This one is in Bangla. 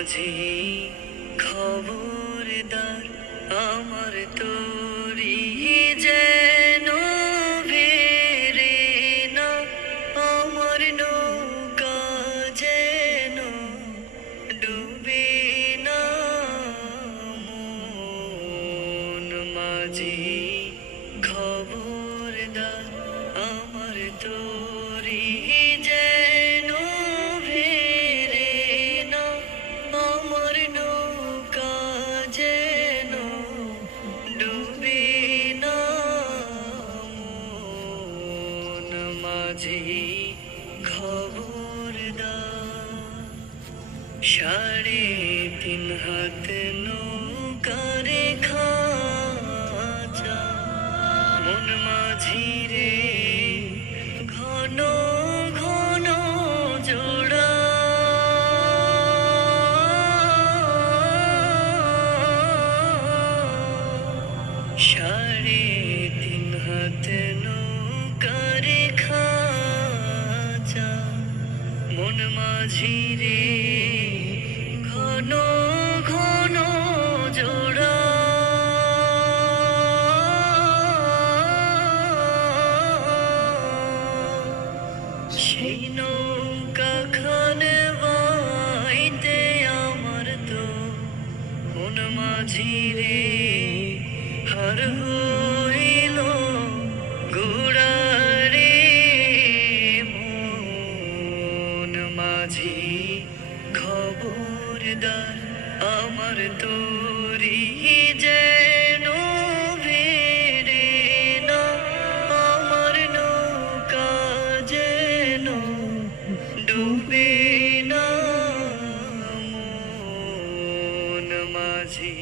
মাঝি খবরদার আমার তোরি যেন ভেরে না আমার নৌকা যেন ডুবে না মন মাঝি খবরদার আমার তোরি যেন ভেরে না আমার নৌকা যেন ডুবে না মন মাঝি খবরদার 3.5 হাত নৌকার খাঁচা মন মাঝি রে ঘন ঘন জোড়া সাড়ে 3 হাত নৌকার খাঁচা মন মাঝি রে ঘন ঘন জোড়া সেই নৌকা খানে বাইতে আমার তো মন মাঝি রে হার হইল গোড়ারে মন মাঝি খবরদার আমার তোরি যেন ভেরে না আমার নৌকা যেন ডুবে না মন মাঝি।